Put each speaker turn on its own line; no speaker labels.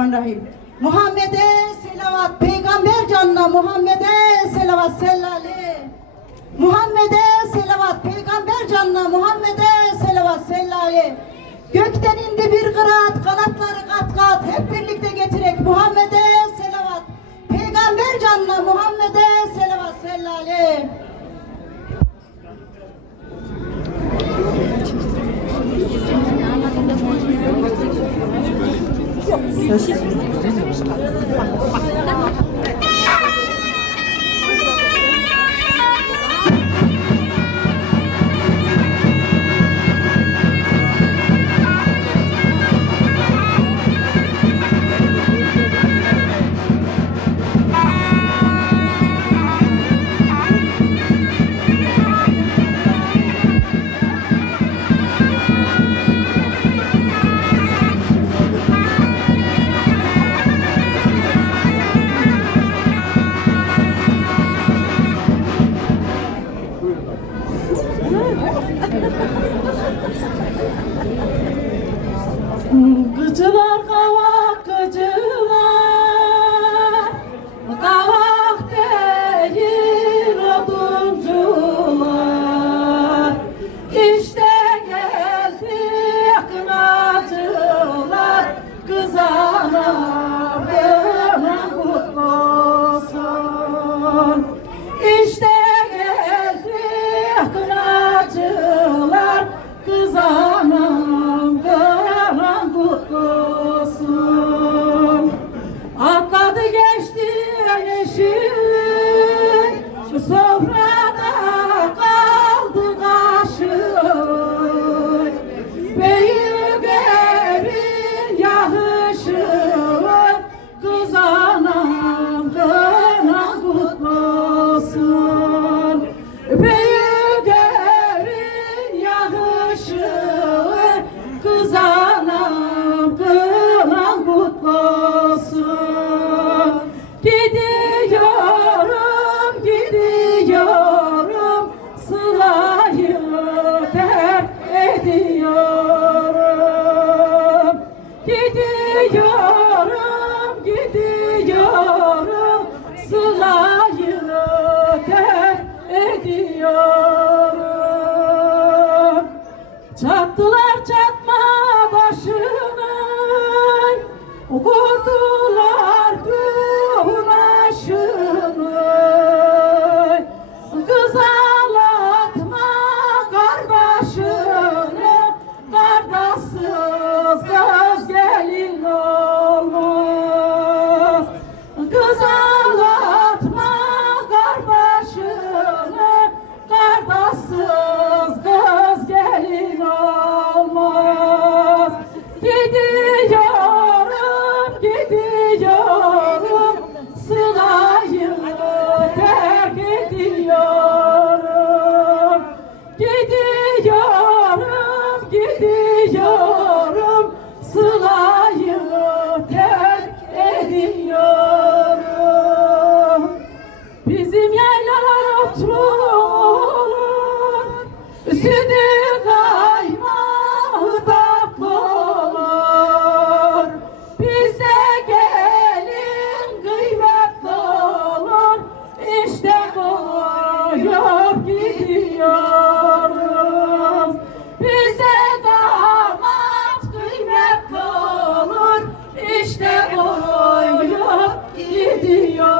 Bismillahirrahmanirrahim. Muhammed'e selavat, peygamber canına Muhammed'e selavat sellale. Muhammed'e selavat, peygamber canına Muhammed'e selavat sellale. Gökten indi bir kıraat, kanatları kat kat, hep birlikte getirek Muhammed'e selavat, peygamber canına Muhammed'e selavat sellale. 游戏。嗯嗯嗯嗯嗯嗯 Yaptılar çarşı.
geri dönüyor.